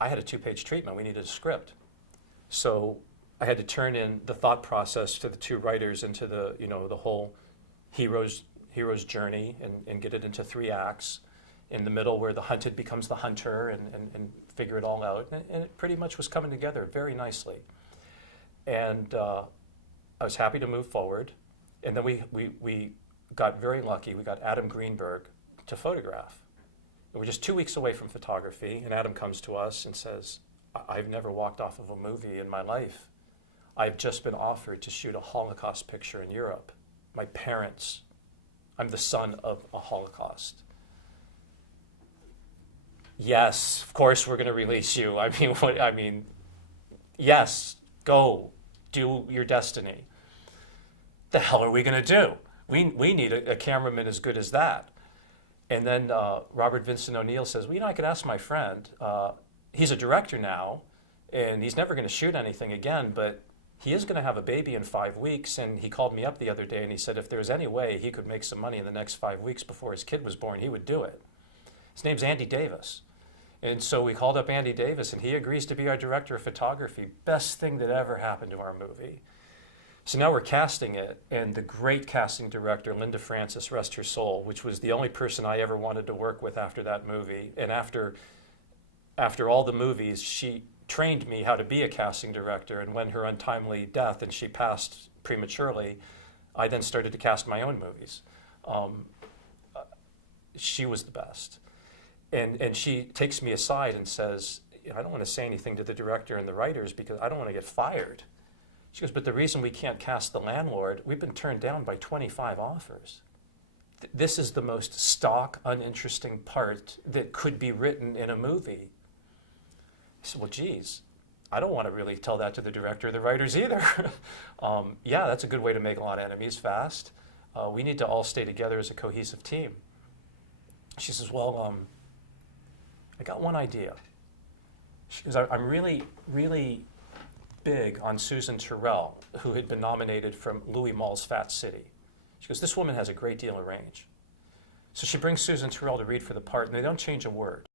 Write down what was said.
I had a 2-page treatment. We needed a script. So I had to turn in the thought process to the 2 writers into the, the whole hero's journey and get it into 3 acts. In the middle where the hunted becomes the hunter and figure it all out. And it pretty much was coming together very nicely. And I was happy to move forward. And then we got very lucky. We got Adam Greenberg to photograph. And we're just 2 weeks away from photography, and Adam comes to us and says, I've never walked off of a movie in my life. I've just been offered to shoot a Holocaust picture in Europe. My parents, I'm the son of a Holocaust. Yes, of course we're going to release you. I mean, yes, go, do your destiny. The hell are we going to do? We need a cameraman as good as that. And then Robert Vincent O'Neill says, well, I could ask my friend. He's a director now, and he's never going to shoot anything again, but he is going to have a baby in 5 weeks. And he called me up the other day, and he said if there was any way he could make some money in the next 5 weeks before his kid was born, he would do it. His name's Andy Davis. And so we called up Andy Davis, and he agrees to be our director of photography. Best thing that ever happened to our movie. So now we're casting it, and the great casting director, Linda Francis, rest her soul, which was the only person I ever wanted to work with after that movie. And after all the movies, she trained me how to be a casting director. And when her untimely death, and she passed prematurely, I then started to cast my own movies. She was the best. And she takes me aside and says, I don't want to say anything to the director and the writers because I don't want to get fired. She goes, but the reason we can't cast the landlord, we've been turned down by 25 offers. This is the most stock, uninteresting part that could be written in a movie. I said, well, geez, I don't want to really tell that to the director or the writers either. Yeah, that's a good way to make a lot of enemies fast. We need to all stay together as a cohesive team. She says, well, I got one idea. She goes, I'm really, really big on Susan Tyrrell, who had been nominated from Louis Malle's Fat City. She goes, this woman has a great deal of range. So she brings Susan Tyrrell to read for the part, and they don't change a word.